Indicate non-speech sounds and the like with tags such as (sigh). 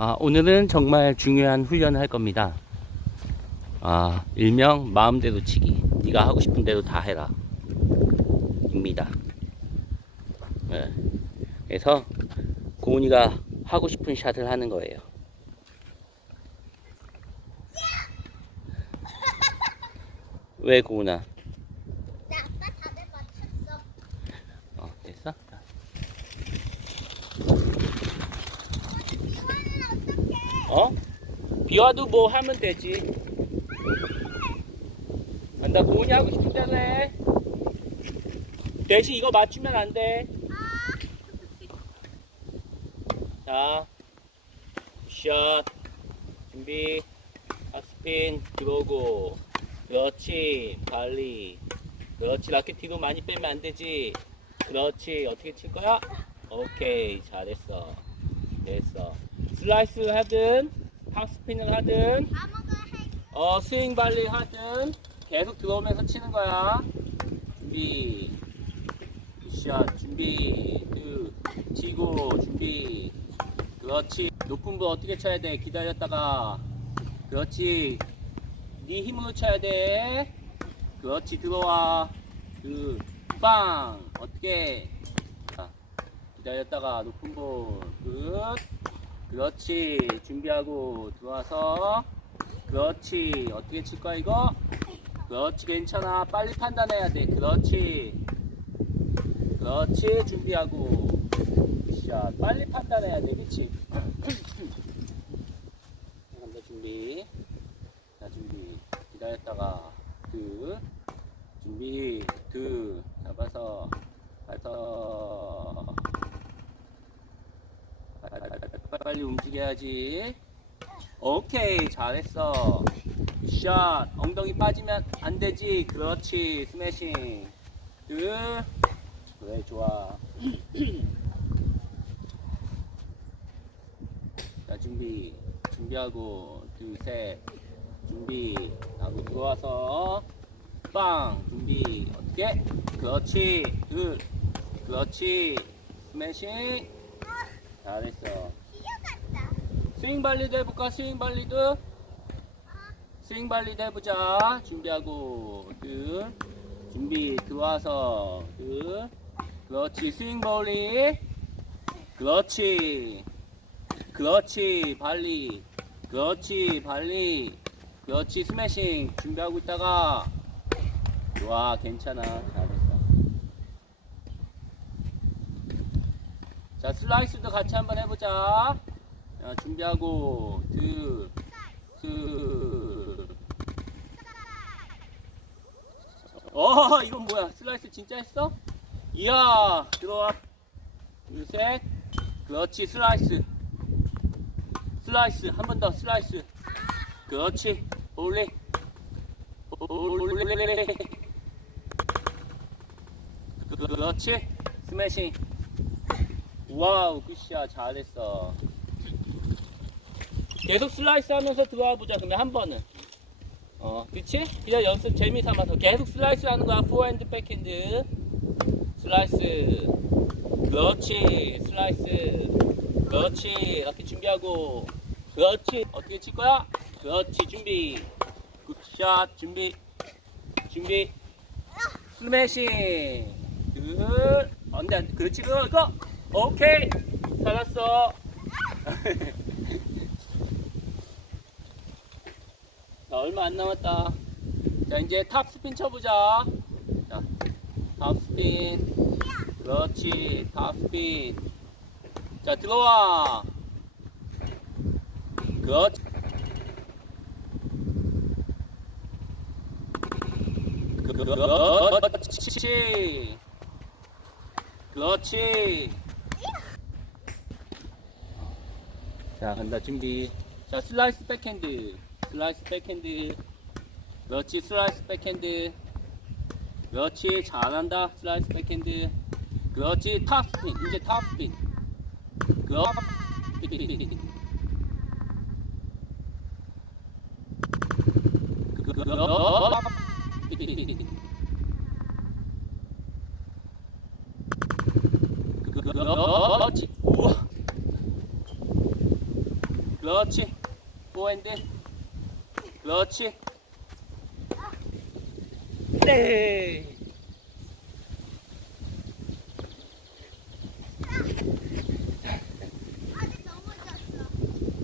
아, 오늘은 정말 중요한 훈련을 할 겁니다. 아, 일명 마음대로 치기. 네가 하고 싶은 대로 다 해라. 입니다. 네. 그래서 고은이가 하고 싶은 샷을 하는 거예요. 왜 고은아? 나 아빠 다들 맞췄어. 어, 됐어? 자. 이거는 어? 비 와도 뭐 하면 되지. 아, 나 고은이 하고 싶은 대로 해. 대신 이거 맞추면 안 돼. 자, 샷, 준비, 핫스핀, 들어오고. 그렇지, 발리. 그렇지, 라켓 뒤로 많이 빼면 안 되지. 그렇지, 어떻게 칠 거야? 오케이, 잘했어. 됐어. 슬라이스 하든, 탑스핀을 하든. 어, 스윙 발리 하든, 계속 들어오면서 치는 거야. 준비, 샷, 준비, 그, 치고, 준비. 그렇지. 높은 볼 어떻게 쳐야 돼? 기다렸다가. 그렇지. 네 힘으로 쳐야 돼. 그렇지, 들어와. 그, 빵. 어떻게. 자, 기다렸다가 높은 볼. 끝. 그렇지. 준비하고 들어와서. 그렇지. 어떻게 칠 거야, 이거? 그렇지. 괜찮아. 빨리 판단해야 돼. 그렇지. 그렇지. 준비하고. 샷. 빨리 판단해야 돼. 그치? 간다, 준비. 자, 준비. 기다렸다가. 드. 준비. 드. 잡아서. 가서. 빨리 움직여야지. 오케이. 잘했어. 샷. 엉덩이 빠지면 안 되지. 그렇지. 스매싱. 드. 그래, 좋아. 자, 준비. 준비하고, 둘, 셋. 준비. 하고 들어와서, 빵. 준비. 어떻게? 그렇지. 둘. 그렇지. 스매싱. 잘했어. 스윙 발리드 해볼까? 스윙 발리드? 스윙 발리드 해보자. 준비하고, 둘. 준비, 들어와서, 둘. 그렇지. 스윙 볼리. 그렇지. 그렇지. 발리. 그렇지. 발리. 그렇지. 스매싱. 준비하고 있다가. 좋아. 괜찮아. 잘했어. 자, 슬라이스도 같이 한번 해보자. 자, 준비하고, 드, 드. 어, 이건 뭐야? 슬라이스 진짜 했어? 이야, 들어와. 둘, 셋. 그렇지, 슬라이스. 슬라이스, 한 번 더, 슬라이스. 그렇지, 올리. 올리. 그렇지, 스매싱. 와우, 굿샷, 잘했어. 계속 슬라이스 하면서 들어와 보자, 그러면 한 번은. 어, 그치? 그냥 연습 재미 삼아서 계속 슬라이스 하는 거야. 포핸드, 백핸드. 슬라이스. 그렇지. 슬라이스. 그렇지. 이렇게 준비하고. 그렇지. 어떻게 칠 거야? 그렇지. 준비. 굿샷. 준비. 준비. 스매싱. 둘. 안 돼, 안 돼. 그렇지. 그거. 오케이. 살았어. (laughs) 자, 얼마 안 남았다. 자, 이제 탑 스핀 쳐보자. 자, 탑 스핀. 그렇지, 탑 스핀. 자, 들어와. 그렇지. 그렇지. 그렇지. 자, 간다, 준비. 자, 슬라이스 백핸드. 슬라이스 백핸드. 그렇지, 슬라이스 백핸드. 그렇지, 잘한다. 슬라이스 백핸드. 그렇지, 탑스핀. 이제 탑스핀. 그렇지. 그렇지. 우와. 그렇지. 포핸드. 그렇지. 네.